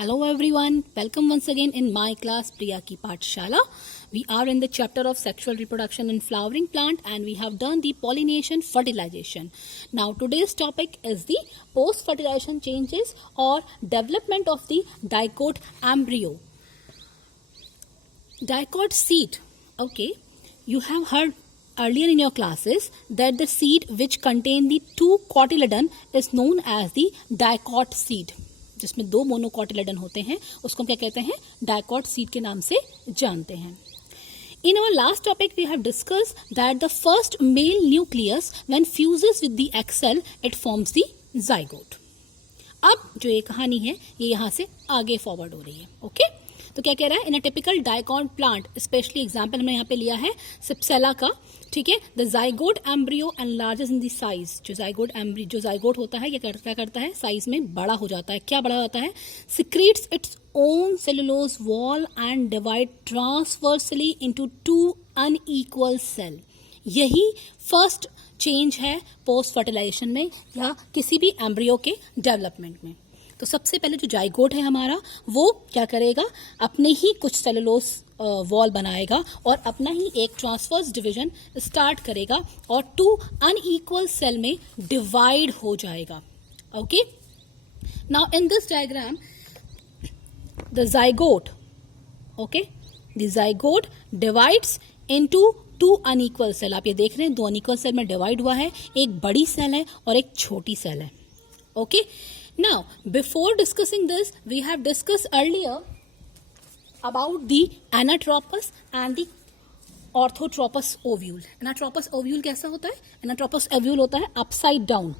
Hello everyone, welcome once again in my class Priya Ki Pathshala. We are in the chapter of sexual reproduction in flowering plant and we have done the pollination fertilization. Now today's topic is the post fertilization changes or development of the dicot embryo. Dicot seed, okay, you have heard earlier in your classes that the seed which contain the two cotyledon is known as the dicot seed. जिसमें दो मोनोकॉटिलेडन होते हैं उसको हम क्या कहते हैं, dicot seed के नाम से जानते हैं. In our last topic we have discussed that the first male nucleus when fuses with the egg cell it forms the zygote. अब जो ये कहानी है ये यहाँ से आगे फॉरवर्ड हो रही है. ओके तो क्या कह रहा है, in a typical dicot plant specially example हमने यहाँ पे लिया है सिप्सेला का. ठीक है, the zygote embryo enlarges in the size. जो जाइगोट होता है ये क्या करता है, साइज में बड़ा हो जाता है. क्या बड़ा होता है, secretes its own cellulose wall and divide transversely into two unequal cell. यही फर्स्ट चेंज है पोस्ट फर्टिलाइजेशन में या किसी भी एम्ब्रियो के डेवलपमेंट में. तो सबसे पहले जो जाइगोट है हमारा वो क्या करेगा, अपने ही कुछ सेलुलोज वॉल बनाएगा और अपना ही एक ट्रांसवर्स डिवीजन स्टार्ट करेगा और टू अनइक्वल सेल में डिवाइड हो जाएगा. Okay, now in this diagram the zygote, okay, the zygote divides into two unequal cell. आप ये देख रहे हैं दो अनइक्वल सेल में डिवाइड हुआ है, एक बड़ी सेल है और एक छोटी सेल है. Okay, now before discussing this we have discussed earlier about the anatropous and the orthotropous ovule. Anatropous ovule कैसा होता है, anatropous ovule होता है अपसाइड डाउन.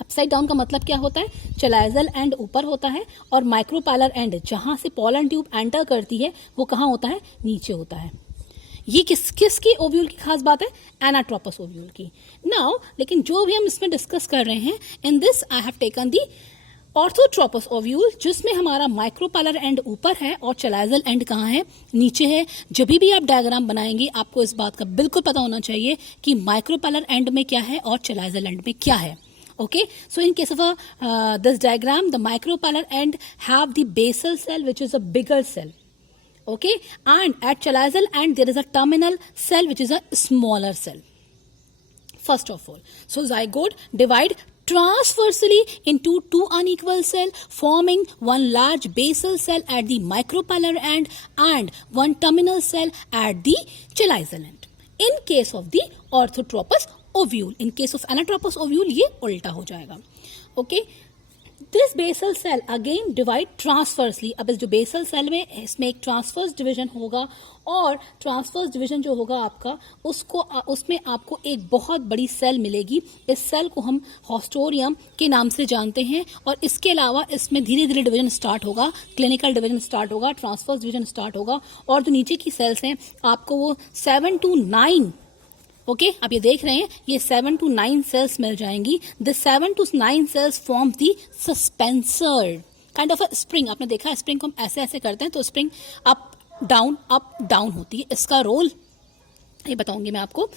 अपसाइड डाउन का मतलब क्या होता है, चलाइजल एंड ऊपर होता है और माइक्रोपाइलर एंड जहां से पॉलन ट्यूब एंटर करती है वो कहाँ होता है, नीचे होता है. ये किसकी ओव्यूल की खास बात है, एनाट्रोपस ओव्यूल की. नाउ लेकिन जो भी हम इसमें डिस्कस कर रहे हैं, in this I have taken the orthotropous ovule जिसमें हमारा माइक्रोपाइलर एंड ऊपर है और चलाइजल एंड कहाँ है, नीचे है. जब भी आप डायग्राम बनाएंगे आपको इस बात का बिल्कुल पता होना चाहिए कि माइक्रोपाइलर एंड में क्या है और चलाइजल एंड में क्या है. Okay, so in case of this diagram, the micropylar end have the basal cell which is a bigger cell. Okay, and at chalazial end there is a terminal cell which is a smaller cell. First of all, so zygote divide transversely into two unequal cell forming one large basal cell at the micropylar end and one terminal cell at the chalazial end. In case of the orthotropous ovule, in case of anatropous ovule ये उल्टा हो जाएगा. Okay, this basal cell again divide transversely. अब इस जो basal cell में इसमें एक ट्रांसवर्स डिवीजन होगा और ट्रांसवर्स डिवीजन जो होगा आपका उसमें आपको एक बहुत बड़ी सेल मिलेगी. इस सेल को हम हॉस्टोरियम के नाम से जानते हैं और इसके अलावा इसमें धीरे धीरे डिवीजन स्टार्ट होगा, क्लिनिकल डिवीजन स्टार्ट होगा, ट्रांसवर्स डिवीजन स्टार्ट होगा और जो नीचे की सेल्स हैं आपको वो 7 to 9, ओके, आप ये देख रहे हैं ये 7 to 9 सेल्स मिल जाएंगी. The 7 to 9 cells form the suspensor kind of a spring. आपने देखा है स्प्रिंग को हम ऐसे ऐसे करते हैं तो स्प्रिंग अप डाउन होती है. इसका रोल ये बताऊंगी मैं आपको.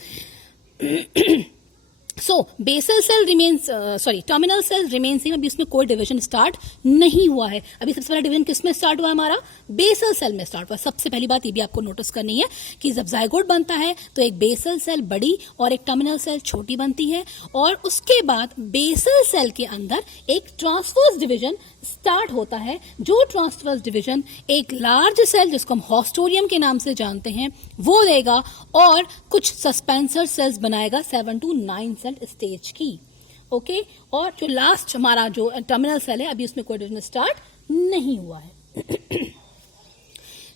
So basal cell remains terminal cell remains same. अभी इसमें कोई डिवीजन स्टार्ट नहीं हुआ है. अभी सबसे पहला डिवीजन किस में स्टार्ट हुआ, हमारा बेसल सेल में स्टार्ट हुआ. सबसे पहली बात ये भी आपको नोटिस करनी है कि जब जाइगोट बनता है तो एक बेसल सेल बड़ी और एक टर्मिनल सेल छोटी बनती है और उसके बाद बेसल सेल के अंदर एक ट्रांसवर्स डिवीजन स्टार्ट होता है. जो ट्रांसवर्स डिवीजन एक लार्ज सेल जिसको हम हॉस्टोरियम के नाम से जानते हैं वो देगा और कुछ सस्पेंसर सेल्स बनाएगा 7 to 9 सेल स्टेज की. ओके, और जो लास्ट हमारा जो टर्मिनल सेल है अभी उसमें कोई डिवीजन स्टार्ट नहीं हुआ है.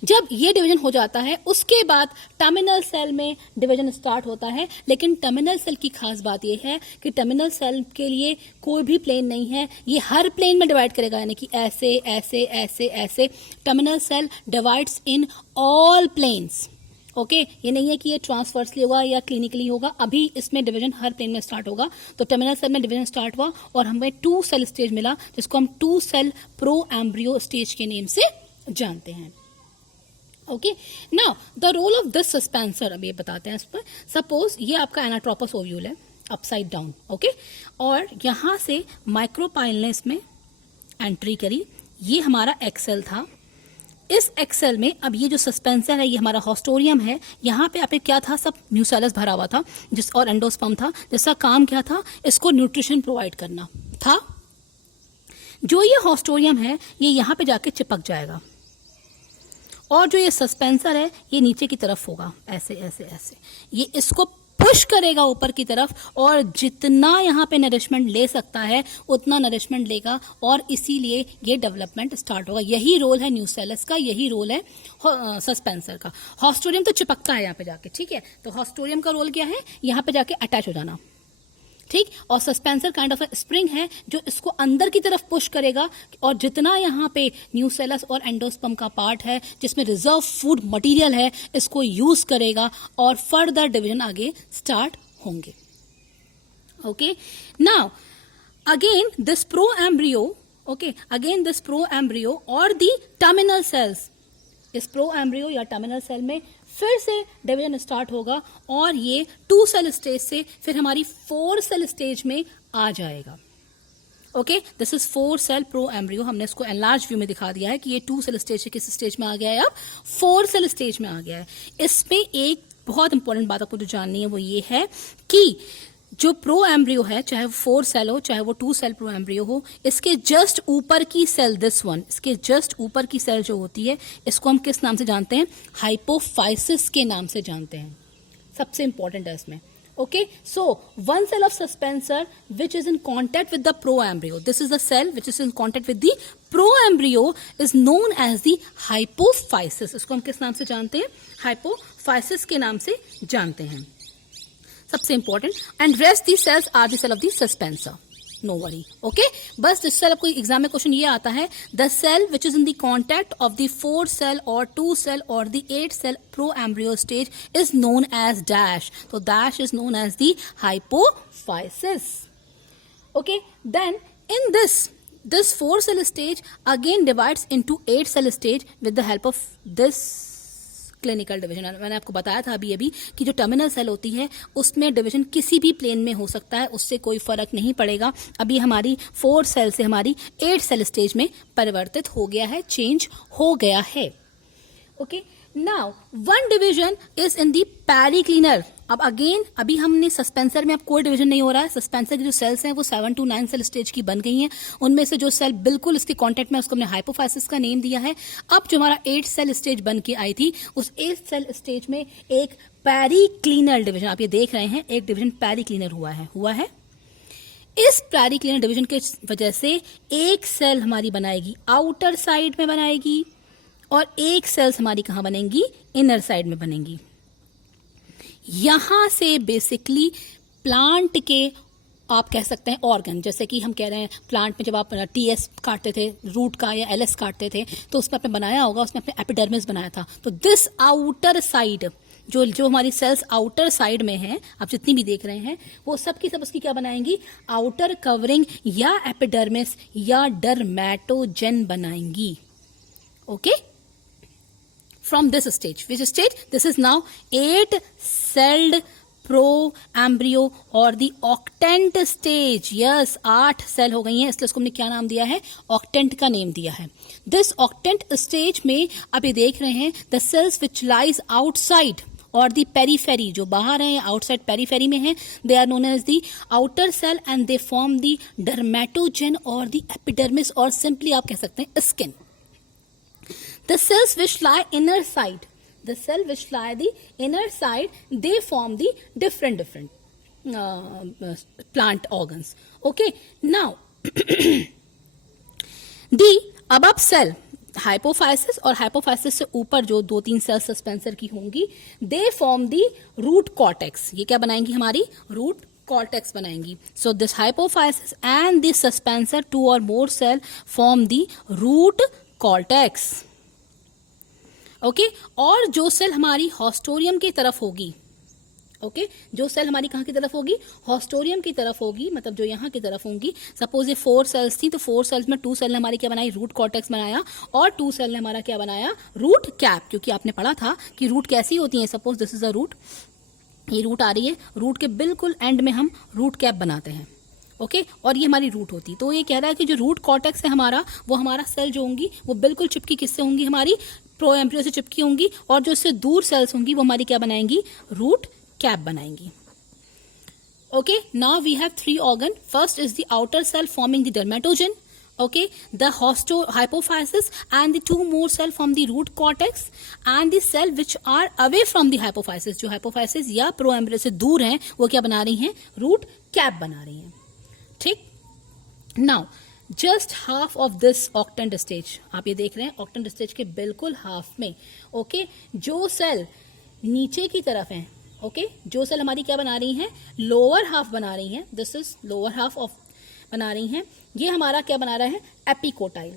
जब ये डिवीजन हो जाता है उसके बाद टर्मिनल सेल में डिवीजन स्टार्ट होता है. लेकिन टर्मिनल सेल की खास बात ये है कि टर्मिनल सेल के लिए कोई भी प्लेन नहीं है, ये हर प्लेन में डिवाइड करेगा, यानी कि ऐसे ऐसे ऐसे ऐसे. Terminal cell divides in all planes. Okay, ये नहीं है कि ये ट्रांसवर्सली होगा या क्लिनिकली होगा. अभी इसमें डिवीजन हर प्लेन में स्टार्ट होगा. तो टर्मिनल सेल में डिवीजन स्टार्ट हुआ और हमें 2 सेल स्टेज मिला जिसको हम 2 सेल प्रो एम्ब्रियो स्टेज के नेम से जानते हैं. Okay, now the role of this suspensor अब ये बताते हैं इस पर. सपोज ये आपका एनाट्रोपस ओव्यूल है अपसाइड डाउन. ओके, और यहां से माइक्रोपाइल ने इसमें एंट्री करी, ये हमारा एक्सेल था। इस एक्सेल में अब ये जो सस्पेंसर है, ये हमारा हॉस्टोरियम है। यहाँ पे आपके क्या था, सब न्यूसेलस भरा हुआ था जिस और एंडोस्पर्म था, जिसका काम क्या था, इसको न्यूट्रिशन प्रोवाइड करना था। जो ये हॉस्टोरियम है ये यहाँ पे जाके चिपक जाएगा और जो ये सस्पेंसर है ये नीचे की तरफ होगा, ऐसे ऐसे ऐसे, ये इसको पुश करेगा ऊपर की तरफ और जितना यहाँ पे नरिशमेंट ले सकता है उतना नरिशमेंट लेगा और इसीलिए ये डेवलपमेंट स्टार्ट होगा। यही रोल है न्यूसेलस का, यही रोल है सस्पेंसर का। हॉस्टोरियम तो चिपकता है यहाँ पे जाके, ठीक है, तो हॉस्टोरियम का रोल क्या है, यहाँ पे जाके अटैच हो जाना, ठीक। और सस्पेंसर काइंड ऑफ स्प्रिंग है जो इसको अंदर की तरफ पुश करेगा और जितना यहाँ पे न्यूसेलस और एंडोस्पर्म का पार्ट है जिसमें रिजर्व फूड मटेरियल है इसको यूज करेगा और फर्दर डिवीजन आगे स्टार्ट होंगे। Okay, now again this pro embryo, okay, again this pro embryo और दी टर्मिनल सेल्स, इस प्रो एम्ब्रियो या टर्मिनल सेल में फिर से डिवीजन स्टार्ट होगा और ये 2 सेल स्टेज से फिर हमारी 4 सेल स्टेज में आ जाएगा। Okay, this is 4 cell pro embryo. हमने इसको एनलार्ज व्यू में दिखा दिया है कि ये 2 सेल स्टेज से किस स्टेज में आ गया है, अब 4 सेल स्टेज में आ गया है। इसमें एक बहुत इंपॉर्टेंट बात आपको जो जाननी है वो ये है कि जो प्रो एम्ब्रियो है, चाहे वो 4 सेल हो चाहे वो 2 सेल प्रो एम्ब्रियो हो, इसके जस्ट ऊपर की सेल, दिस वन, इसके जस्ट ऊपर की सेल जो होती है इसको हम किस नाम से जानते हैं, हाइपोफाइसिस के नाम से जानते हैं। सबसे इंपॉर्टेंट है इसमें। Okay, so one cell of suspensor which is in contact with the pro embryo, this is the cell which is in contact with the pro embryo is known as the hypophysis. इसको हम किस नाम से जानते हैं, hypophysis के नाम से जानते हैं। सबसे important, and rest the cells are the cell of the suspensor, no worry. Okay, बस जिस सेल आपको एग्जाम में क्वेश्चन ये आता है, the cell which is in the contact of the 4 cell और 2 सेल और the 8 cell pro embryo stage is known as dash, तो dash is known as the hypophysis. Okay, then in this 4 cell stage again divides into 8 cell stage with the help of this clinical division. मैंने आपको बताया था अभी कि जो terminal cell होती है उसमें डिवीजन किसी भी प्लेन में हो सकता है, उससे कोई फर्क नहीं पड़ेगा। अभी हमारी 4 सेल से हमारी 8 सेल स्टेज में परिवर्तित हो गया है, चेंज हो गया है। Okay, now one division is in the periclinal. अब अगेन अभी हमने सस्पेंसर में अब कोई डिवीजन नहीं हो रहा है, सस्पेंसर की जो सेल्स हैं वो 7 to 9 सेल स्टेज की बन गई हैं। उनमें से जो सेल बिल्कुल इसके कांटेक्ट में उसको हमने हाइपोफाइसिस का नेम दिया है। अब जो हमारा 8 सेल स्टेज बन के आई थी उस 8 सेल स्टेज में एक पेरिक्लिनर डिवीजन, आप ये देख रहे हैं, एक डिवीजन पेरिक्लिनर हुआ है। इस पेरिक्लिनर डिवीजन के वजह से एक सेल हमारी बनाएगी आउटर साइड में बनाएगी और एक सेल्स हमारी कहां बनेंगी, इनर साइड में बनेंगी। यहां से बेसिकली प्लांट के आप कह सकते हैं ऑर्गन, जैसे कि हम कह रहे हैं प्लांट में जब आप टीएस काटते थे, रूट का या एलएस काटते थे तो उसमें आपने बनाया होगा, उसमें आपने एपिडर्मिस बनाया था। तो दिस आउटर साइड जो हमारी सेल्स आउटर साइड में है, आप जितनी भी देख रहे हैं, वो सब की सब उसकी क्या बनाएंगी, आउटर कवरिंग या एपिडर्मिस या डर्मेटोजेन बनाएंगी। Okay, from this stage, which stage, this is now 8 celled pro embryo और the octant stage, yes 8 cell हो गई हैं, इसलिए इसको हमने क्या नाम दिया है, octant का नेम दिया है। this octant stage में आप ये देख रहे हैं the cells which lies outside और the periphery, जो बाहर हैं outside periphery में हैं, they are known as the outer cell and they form the dermatogen और the epidermis और simply आप कह सकते हैं skin। The cells which lie inner side, the cell which lie the inner side, they form the different plant organs. Okay, now the above cell, hypophysis और hypophysis से ऊपर जो 2-3 सेल सस्पेंसर की होंगी, they form the root cortex. ये क्या बनाएंगी, हमारी root cortex बनाएंगी। So this hypophysis and the suspensor, 2 or more cell form the root cortex. Okay, और जो सेल हमारी हॉस्टोरियम की तरफ होगी, ओके, जो सेल हमारी कहाँ की तरफ होगी, हॉस्टोरियम की तरफ होगी, मतलब जो यहाँ की तरफ होंगी। सपोज ये 4 सेल्स थी तो 4 सेल्स में 2 सेल ने हमारी क्या बनाई, रूट कॉर्टेक्स बनाया और 2 सेल ने हमारा क्या बनाया, रूट कैप। क्योंकि आपने पढ़ा था कि रूट कैसी होती है, suppose this is a root, ये रूट आ रही है, रूट के बिल्कुल एंड में हम रूट कैप बनाते हैं। ओके और ये हमारी रूट होती। तो ये कह रहा है कि जो रूट कॉर्टेक्स है हमारा, वो हमारा सेल जो होंगी वो बिल्कुल चिपकी किससे होंगी, हमारी प्रोएम्ब्रियो से चिपकी होंगी, और जो इससे दूर सेल्स होंगी वो हमारी क्या बनाएंगी, रूट कैप बनाएंगी। Okay, now we have three organ. First is the outer cell forming the dermatogen. Okay, the hypophysis and the two more cell from the root cortex and the cell which are away from the hypophysis. जो hypophysis या proembryo से दूर हैं वो क्या बना रही हैं, root cap बना रही हैं। ठीक, now just half of this octant stage, आप ये देख रहे हैं octant stage के बिल्कुल हाफ में, okay, जो सेल नीचे की तरफ है, ओके जो सेल हमारी क्या बना रही हैं, लोअर हाफ बना रही हैं, this is lower half of बना रही हैं, ये हमारा क्या बना रहा है, एपिकोटाइल,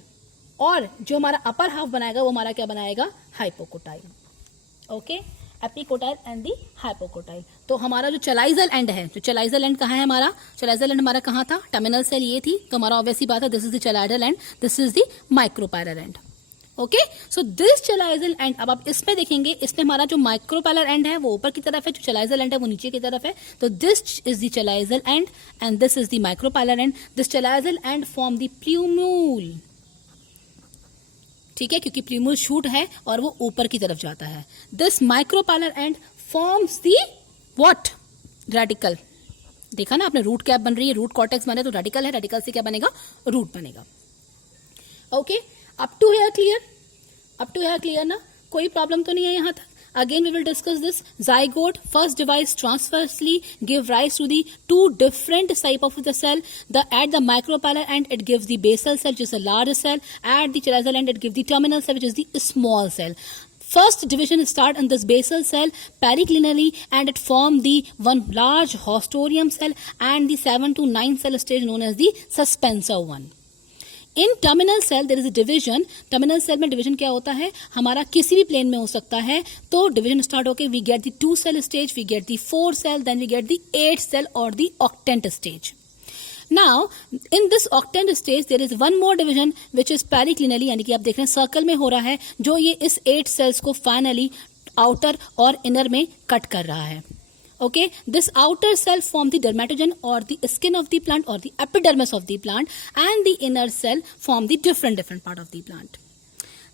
और जो हमारा अपर हाफ बनाएगा वो हमारा क्या बनाएगा, hypocotyl. Okay, epicotyl and the hypocotyl. तो हमारा जो चलाइजल एंड है, जो चलाइजल एंड कहाँ है हमारा, चलाइजल एंड हमारा कहाँ था, टर्मिनल सेल ये थी, तो हमारा ऑब्वियस ही बात है this is the chalazal end, this is the micropylar end. Okay, so this chalazal end, अब आप इसमें देखेंगे इसमें हमारा जो माइक्रोपाइलर एंड है वो ऊपर की तरफ है, जो चलाइजल एंड है वो नीचे की तरफ है, तो this is the चलाइजल and and this is the micropylar and. This chalazal and form the plumule, ठीक है, क्योंकि प्ल्यूम्यूल शूट है और वो ऊपर की तरफ जाता है। This micropylar and forms the what, radical. देखा ना आपने, रूट कैप बन रही है, रूट कॉर्टेक्स बने तो रेडिकल है, रेडिकल से क्या बनेगा, रूट बनेगा। Okay, up to here clear, up to here clear ना, कोई प्रॉब्लम तो नहीं है यहाँ तक। Again we will discuss this. Zygote first divides transversely, give rise to the two different type of the cell. At the micropylar end it gives the basal cell, which is a large cell. At the chalazial end it gives the terminal cell, which is the small cell. First division start in this basal cell periclinally, and it form the one large haustorium cell and the 7 to 9 cell stage known as the suspensor one. In terminal cell there is a division. Terminal cell में division क्या होता है, हमारा किसी भी plane में हो सकता है, तो डिवीजन स्टार्ट होके we get the 2 cell stage, we get the 4 cell, then we get the 8 cell और the octant stage. Now in this octant stage there is one more division which is periclinally, यानी कि आप देख रहे हैं circle में हो रहा है, जो ये इस 8 सेल्स को फाइनली आउटर और इनर में कट कर रहा है। Okay, this outer cell form the dermatogen or the skin of the plant or the epidermis of the plant, and the inner cell form the different part of the plant.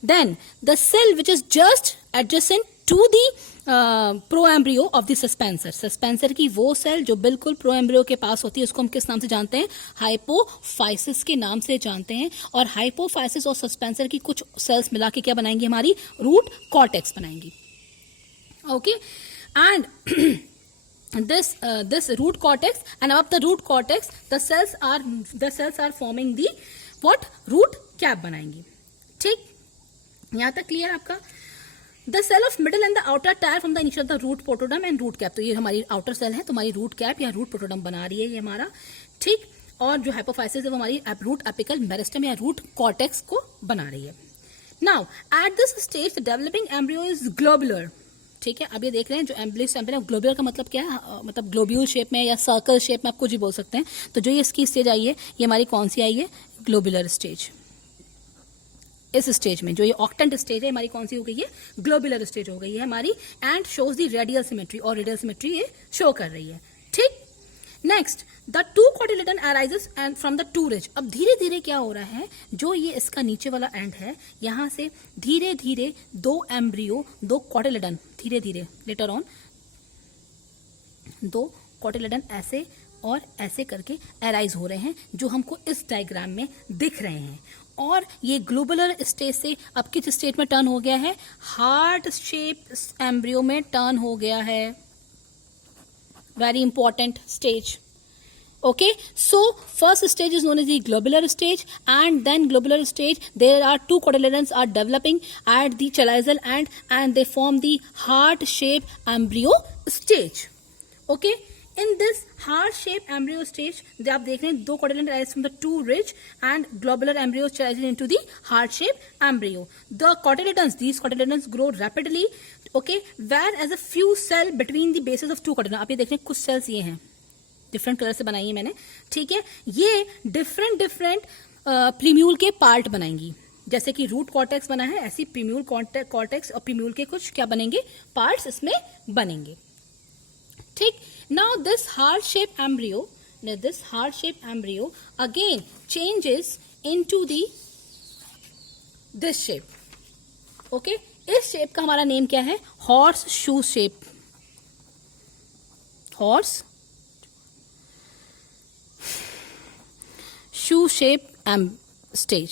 Then the cell which is just adjacent to the proembryo of the suspensor, suspensor की वो cell जो बिल्कुल प्रोएम्ब्रियो के पास होती है उसको हम किस नाम से जानते हैं, हाइपोफाइसिस के नाम से जानते हैं। और हाइपोफाइसिस और सस्पेंसर की कुछ सेल्स मिला के क्या बनाएंगी, हमारी रूट कॉर्टेक्स बनाएंगी। Okay, and this root cortex, and above the root cortex the cells are forming the what, root cap बनाएंगी। ठीक, यहाँ तक क्लियर आपका। The cell of middle and the outer tier from the initial the root protoderm and root cap, तो ये हमारी outer cell है, तो हमारी root cap या root protoderm बना रही है ये हमारा। ठीक, और जो हाइपोफाइसिस है वो हमारी रूट एपिकल मेरिस्टम या रूट कॉर्टेक्स को बना रही है। Now at this stage the developing embryo is globular. ठीक है, अब ये देख रहे हैं जो एम्ब्रियो है, ग्लोबुलर का मतलब क्या है, मतलब ग्लोब्यूल शेप में या सर्कल शेप में आप कुछ भी बोल सकते हैं। तो जो ये इसकी स्टेज आई है ये हमारी कौन सी आई है, ग्लोबुलर स्टेज। इस स्टेज में जो ये ऑक्टेंट स्टेज है हमारी कौन सी हो गई है, ग्लोबुलर स्टेज हो गई है हमारी, and shows the radial symmetry, और रेडियल सिमेट्री ये शो कर रही है। ठीक, next the two cotyledon arises and from the two ridge. अब धीरे धीरे क्या हो रहा है, जो ये इसका नीचे वाला एंड है यहां से धीरे धीरे दो एम्ब्रियो, दो कॉटिलेडन धीरे धीरे लेटर ऑन दो कॉटिलेडन ऐसे और ऐसे करके अराइज हो रहे हैं, जो हमको इस डायग्राम में दिख रहे हैं। और ये ग्लोबुलर स्टेज से अब किस स्टेज में टर्न हो गया है, हार्ट शेप एम्ब्रियो में टर्न हो गया है। Very important stage. Okay, so first stage is known as the globular stage, and then globular stage there are two cotyledons are developing at the chalazial end, and they form the heart shape embryo stage. Okay, in this heart shape embryo stage आप देख रहे हैं दो cotyledons arise from the two ridge and globular embryo changes into the heart shape embryo. The cotyledons, these cotyledons grow rapidly. Okay, whereas a few cell between the bases of two cotyledons, आप ये देख रहे हैं कुछ sales ये हैं, different colour से बनाई है मैंने। ठीक है, ये डिफरेंट प्रीम्यूल के पार्ट बनाएंगी, जैसे कि रूट कॉर्टेक्स बना है ऐसी प्रीम्यूल कॉर्टेक्स और प्रीम्यूल के कुछ क्या बनेंगे, पार्ट्स इसमें बनेंगे। ठीक, now this heart shape embryo this heart shaped embryo again changes into the this shape. Okay इस शेप का हमारा नेम क्या है? Horse shoe shape. Horse shoe shape stage.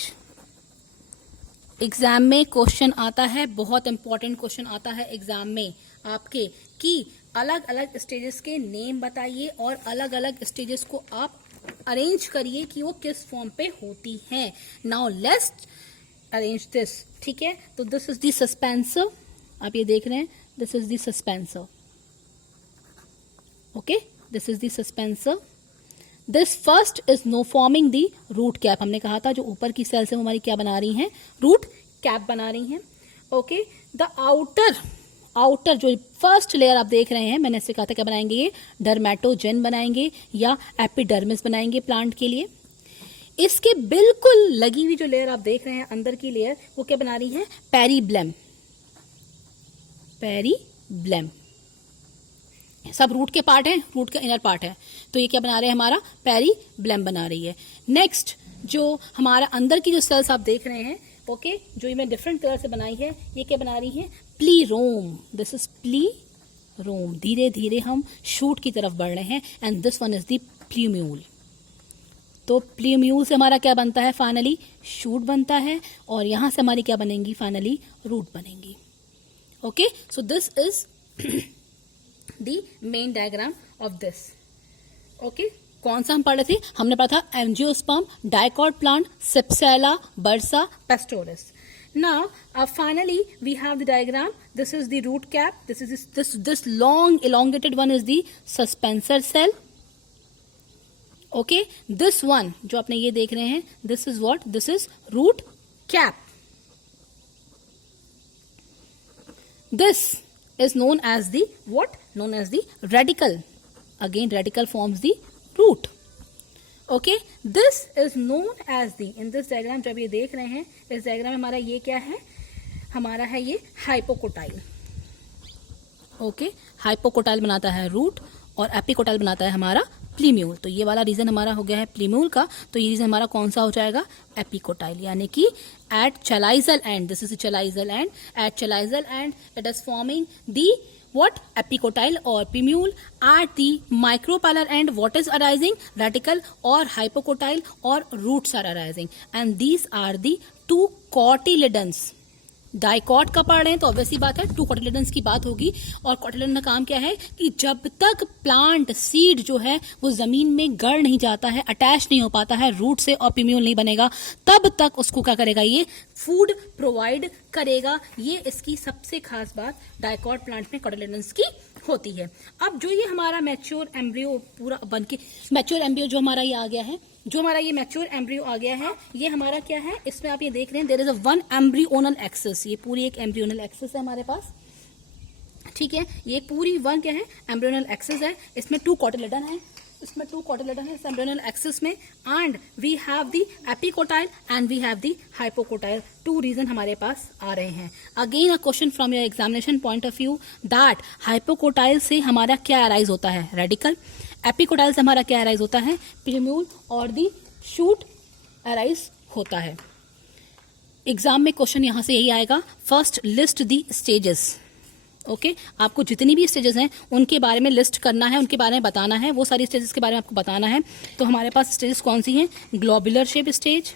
Exam में क्वेश्चन आता है, बहुत इंपॉर्टेंट क्वेश्चन आता है एग्जाम में आपके कि अलग अलग स्टेजेस के नेम बताइए और अलग अलग स्टेजेस को आप अरेंज करिए कि वो किस फॉर्म पे होती हैं. Now let's arrange this. ठीक है, तो दिस इज द सस्पेंसर. आप ये देख रहे हैं, this is the suspensor. Okay, this is the suspensor. This first is no forming the root cap. हमने कहा था जो ऊपर की सेल्स है वो हमारी क्या बना रही हैं? रूट कैप बना रही हैं. ओके, द आउटर जो फर्स्ट लेयर आप देख रहे हैं, मैंने इससे कहा था क्या बनाएंगे? ये डर्मेटोजेन बनाएंगे या एपिडर्मिस बनाएंगे प्लांट के लिए. इसके बिल्कुल लगी हुई जो लेयर आप देख रहे हैं अंदर की लेयर, वो क्या बना रही है? पेरीब्लेम. पेरीब्लेम सब रूट के पार्ट हैं, रूट का इनर पार्ट है, तो ये क्या बना रहे हैं? हमारा पेरीब्लेम बना रही है. नेक्स्ट जो हमारा अंदर की जो सेल्स आप देख रहे हैं, ओके, जो मैं डिफरेंट कलर से बनाई है, ये क्या बना रही है? प्लीरोम. This is plerome. धीरे धीरे हम शूट की तरफ बढ़ रहे हैं and this one is the plumule. तो प्ल्यूम्यूल से हमारा क्या बनता है? फाइनली शूट बनता है और यहां से हमारी क्या बनेंगी? फाइनली रूट बनेंगी. Okay, so this is the main diagram of this. ओके, कौन सा हम पढ़ रहे थे? हमने पढ़ा था angiosperm, dicot plant, capsella, bursa, pastoris. Now, finally, we have the diagram. This is the root cap. This long elongated one is the suspensor cell. Okay, this one जो आपने ये देख रहे हैं, this is what? This is root cap. This is known as the what? Known as the radicle. Again, radicle forms the root. Okay, this is known as the, in this diagram जो आप ये देख रहे हैं, इस diagram में हमारा ये क्या है? हमारा है ये हाइपोकोटाइल. ओके, हाइपोकोटाइल बनाता है रूट और एपिकोटाइल बनाता है हमारा प्लीम्यूल. तो ये वाला रीजन हमारा हो गया है प्लीम्यूल का, तो ये रीजन हमारा कौन सा हो जाएगा? एपिकोटाइल. यानी कि at chalazal end, this is chalazal end, at chalazal end it is forming the what? Epicotyle or plumule. At the micropylar end, what is arising? Radicle or hypocotyle or roots are arising. And these are the two cotyledons. Dicot का पढ़ रहे हैं तो obviously बात है to cotyledons की बात होगी. और कॉटिलेडन का काम क्या है कि जब तक प्लांट सीड जो है वो जमीन में गड़ नहीं जाता है, अटैच नहीं हो पाता है रूट से और प्ल्यूम्यूल नहीं बनेगा, तब तक उसको क्या करेगा? ये फूड प्रोवाइड करेगा. ये इसकी सबसे खास बात डाइकॉट प्लांट में कॉटिलेडन्स की होती है. अब जो ये हमारा मैच्योर एम्ब्रियो पूरा बनके, मैच्योर एम्ब्रियो जो हमारा ये आ गया है, जो हमारा ये मैच्योर एम्ब्रियो आ गया है, ये हमारा क्या है? इसमें आप ये देख रहे हैं there is a one embryonal axis. ये पूरी एक एम्ब्रियोनल एक्सिस है हमारे पास. ठीक है, ये पूरी वन क्या है? एम्ब्रियोनल एक्सिस है. इसमें टू कॉटिलेडन है, इसमें टू कॉटिलेडन है इस एम्ब्रियोनल एक्सिस में. And we have the epicotyl and we have the hypocotyl. Two region हमारे पास आ रहे हैं. Again a question from your examination point of view that hypocotyl से हमारा क्या अराइज होता है? रेडिकल. एपिकोटाइल से हमारा क्या अराइज होता है? प्ल्यूम्यूल और दी शूट अराइज होता है. एग्जाम में क्वेश्चन यहां से यही आएगा. First list the stages. Okay, आपको जितनी भी स्टेजेस हैं उनके बारे में लिस्ट करना है, उनके बारे में बताना है, वो सारी स्टेजेस के बारे में आपको बताना है. तो हमारे पास स्टेजेस कौन सी हैं? ग्लोबुलर शेप स्टेज,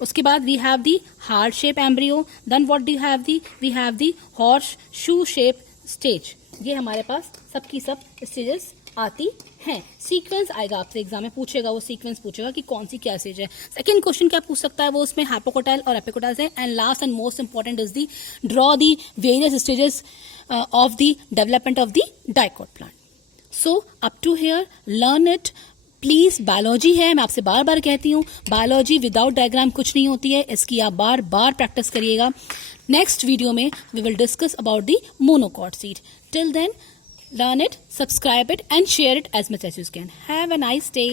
उसके बाद we have the heart shape embryo, then what do have the? We have the horseshoe shape stage. ये हमारे पास सबकी सब स्टेजेस आती हैं. सीक्वेंस आएगा आपसे एग्जाम में, पूछेगा वो सीक्वेंस पूछेगा कि कौन सी क्या स्टेज है. सेकंड क्वेश्चन क्या पूछ सकता है वो उसमें? हाइपोकोटाइल और एपिकोटाइल से. And last and most important is the draw the various stages of the development of the dicot plant. So up to here learn it please. Biology है, मैं आपसे बार बार कहती हूँ, बायोलॉजी विदाउट डायग्राम कुछ नहीं होती है. इसकी आप बार बार प्रैक्टिस करिएगा. नेक्स्ट वीडियो में we will discuss about the monocot seed. Till then learn it, subscribe it and share it as much as you can. Have a nice day.